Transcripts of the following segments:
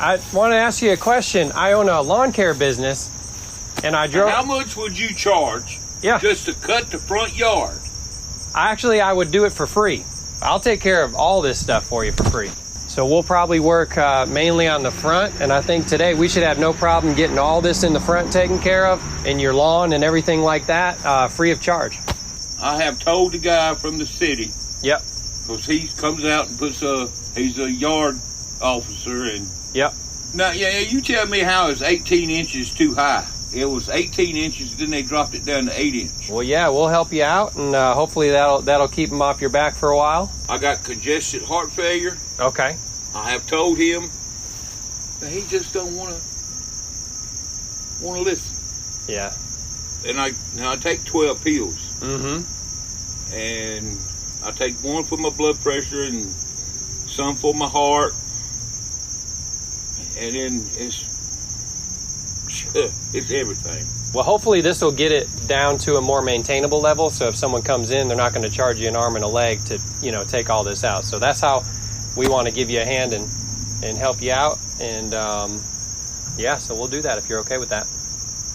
I want to ask you a question. I own a lawn care business, and I drove... How much would you charge just to cut the front yard? Actually, I would do it for free. I'll take care of all this stuff for you for free. So we'll probably work mainly on the front, and I think today we should have no problem getting all this in the front taken care of, and your lawn and everything like that, free of charge. I have told the guy from the city. Yep. Because he comes out and puts he's a yard officer, and... Yep. Now, you tell me how it's 18 inches too high. It was 18 inches, then they dropped it down to 8 inches. Well, yeah, we'll help you out, and hopefully that'll keep them off your back for a while. I got congested heart failure. Okay. I have told him that he just don't want to listen. Yeah. And I take 12 pills. Mm-hmm. And I take one for my blood pressure and some for my heart. And then it's everything. Well, hopefully this will get it down to a more maintainable level. So if someone comes in, they're not going to charge you an arm and a leg to, take all this out. So that's how we want to give you a hand and help you out. And so we'll do that if you're okay with that.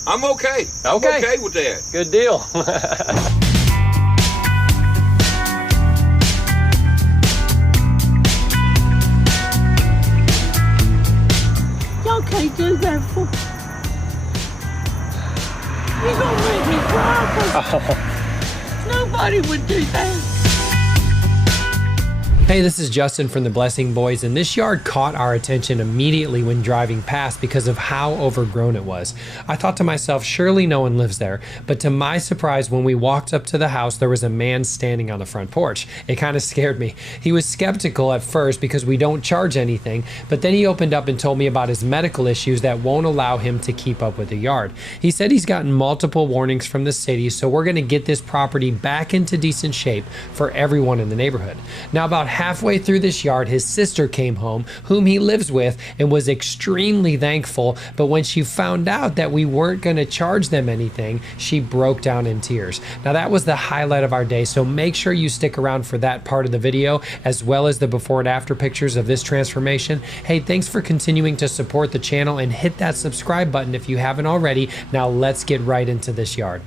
I'm okay. I'm okay with that. Good deal. Y'all can't do that for... You're gonna make me cry. Nobody would do that. Hey, this is Justin from the Blessing Boys, and this yard caught our attention immediately when driving past because of how overgrown it was. I thought to myself, surely no one lives there, but to my surprise, when we walked up to the house, there was a man standing on the front porch. It kind of scared me. He was skeptical at first because we don't charge anything, but then he opened up and told me about his medical issues that won't allow him to keep up with the yard. He said he's gotten multiple warnings from the city, so we're going to get this property back into decent shape for everyone in the neighborhood. Now, about halfway through this yard, his sister came home, whom he lives with, and was extremely thankful. But when she found out that we weren't going to charge them anything, she broke down in tears. Now, that was the highlight of our day, so make sure you stick around for that part of the video, as well as the before and after pictures of this transformation. Hey, thanks for continuing to support the channel, and hit that subscribe button if you haven't already. Now, let's get right into this yard.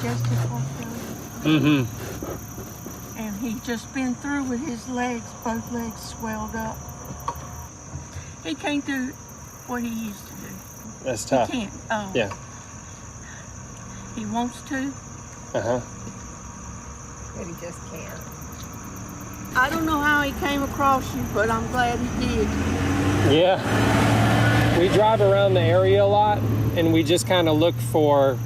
congestive heart failure. And he's just been through with his legs, both legs swelled up. He can't do what he used to do. That's tough. He can't. Oh. Yeah. He wants to, Uh-huh. But he just can't. I don't know how he came across you, but I'm glad he did. Yeah. We drive around the area a lot, and we just kind of look for,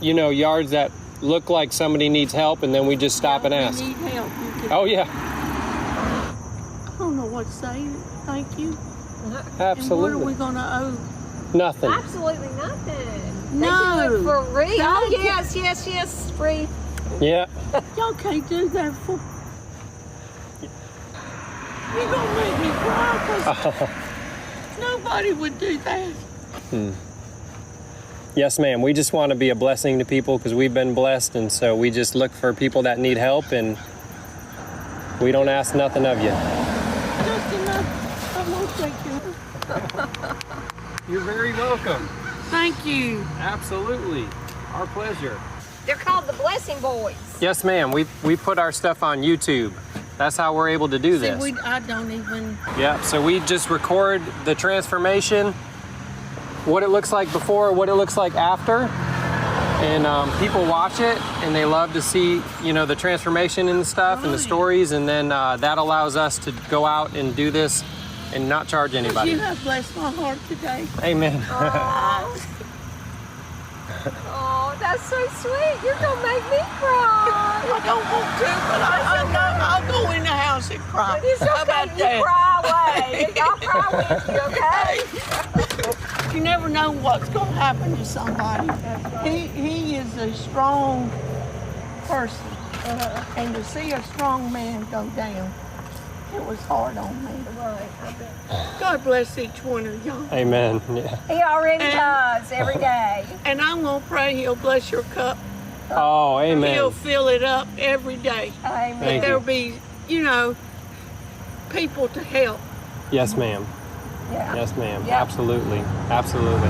you know, yards that look like somebody needs help, and then we just stop and ask. You need help. You can, Oh, yeah. I don't know what to say. Thank you. Absolutely. And what are we gonna owe? Nothing. Absolutely nothing. No. They do it for free. No, Oh, they yes, free. Yeah. Y'all can't do that for. You're gonna make me cry, 'cause nobody would do that. Yes, ma'am. We just want to be a blessing to people because we've been blessed, and so we just look for people that need help, and we don't ask nothing of you. Just enough. I won't take you. You're very welcome. Thank you. Absolutely. Our pleasure. They're called the Blessing Boys. Yes, ma'am. We put our stuff on YouTube. That's how we're able to do See, this. I don't even. Yeah, so we just record the transformation, what it looks like before, what it looks like after, and people watch it and they love to see, you know, the transformation and stuff and the Right. stories, and then that allows us to go out and do this and not charge anybody. You have blessed my heart today. Amen. Oh, that's so sweet. You're gonna make me cry. I don't want to, but I'll go in the house and cry. It's How okay. about You that? cry away. I'll cry with you, okay? You never know what's going to happen to somebody. He is a strong person. And to see a strong man go down, it was hard on me. Right, I bet. God bless each one of y'all. Amen. Yeah. He already And- does every day. And I'm going to pray he'll bless your cup. Oh, amen. He'll fill it up every day. Amen. Thank There'll you. be, you know, people to help. Yes, ma'am. Yeah. Yes, ma'am. Yeah. Absolutely. Absolutely.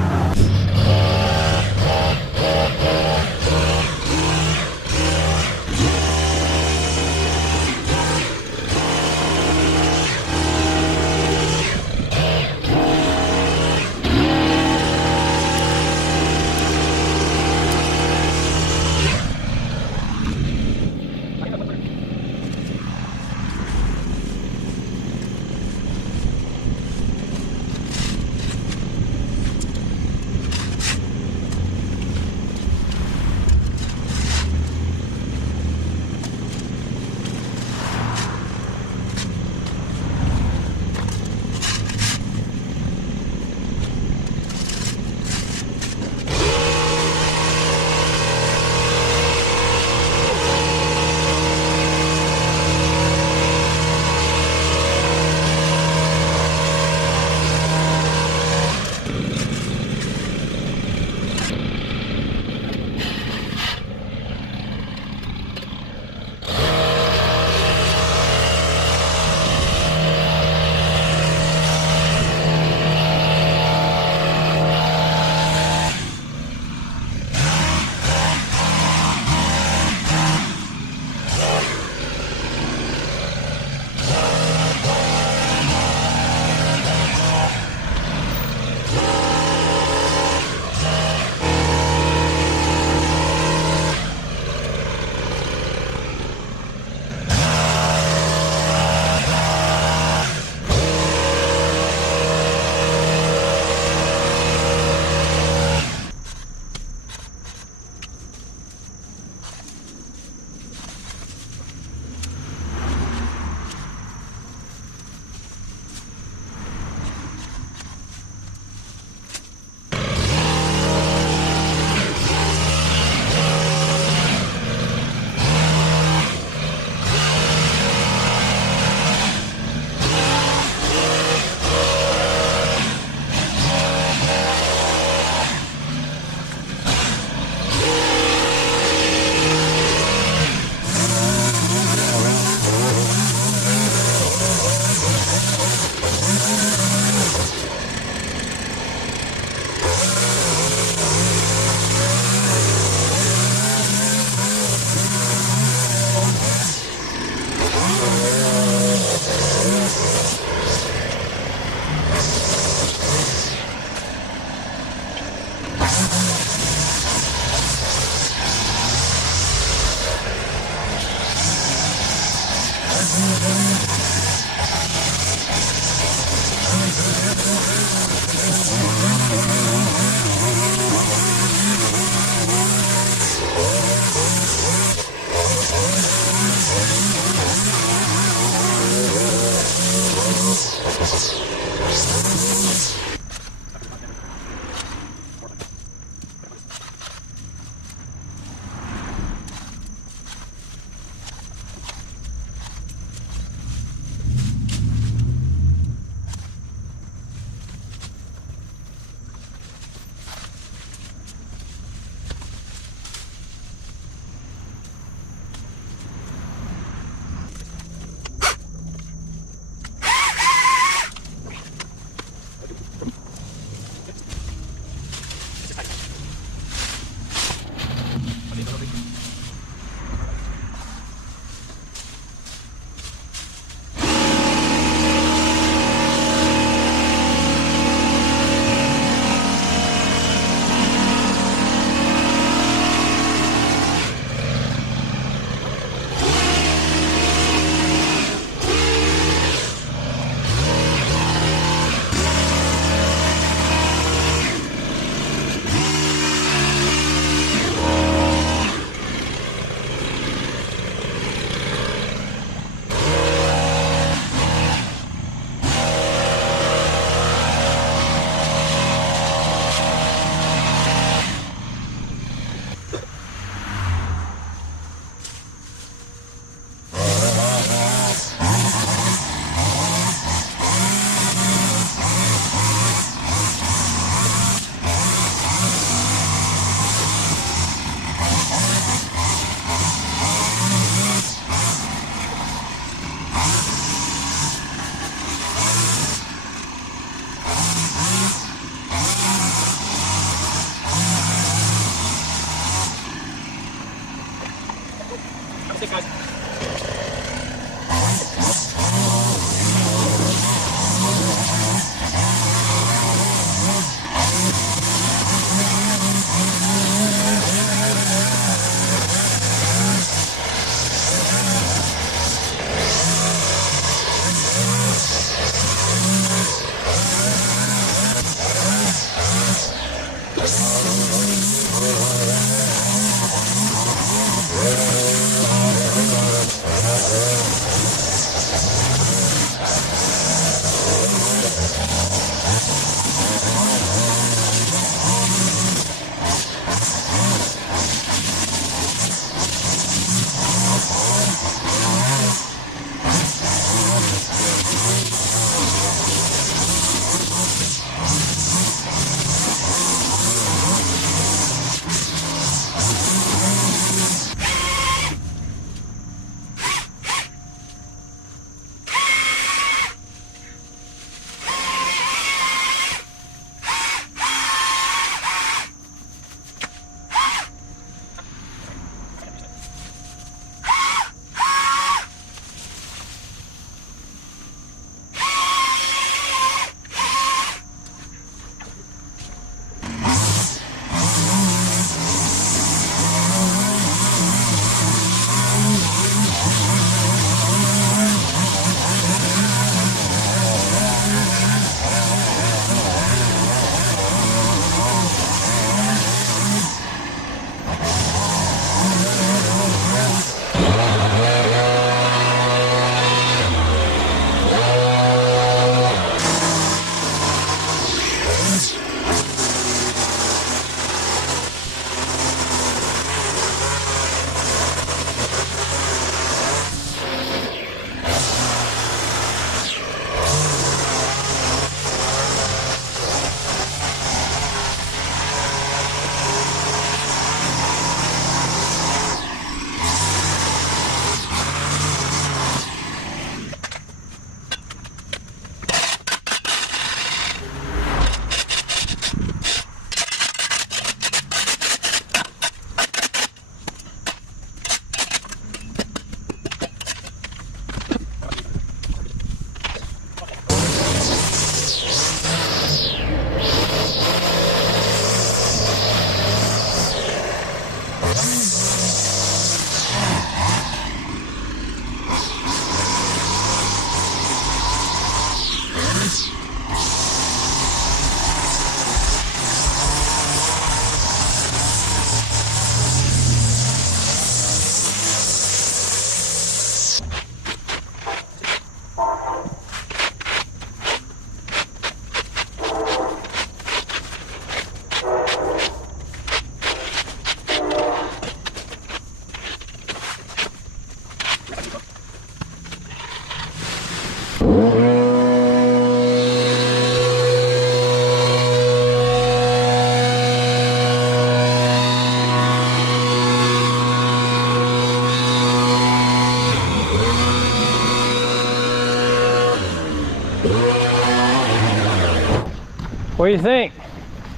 What do you think?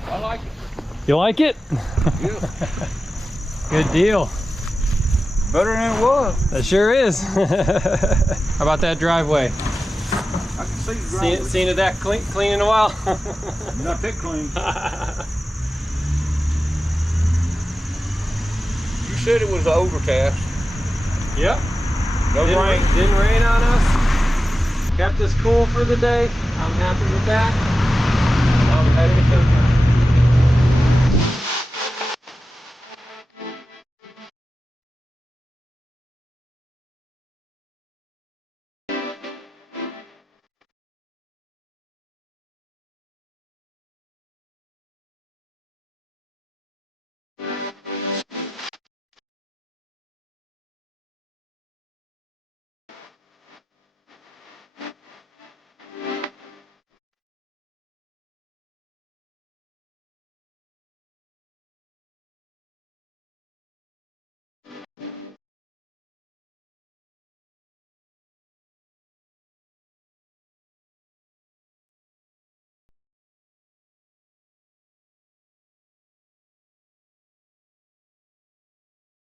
I like it. You like it? Yeah. Good deal. Better than it was. That sure is. How about that driveway? I can see the driveway. Seen it that clean in a while? Not that clean. You said it was overcast. Yep. No rain. Didn't rain on us. Kept us cool for the day. I'm happy with that. I'm heading to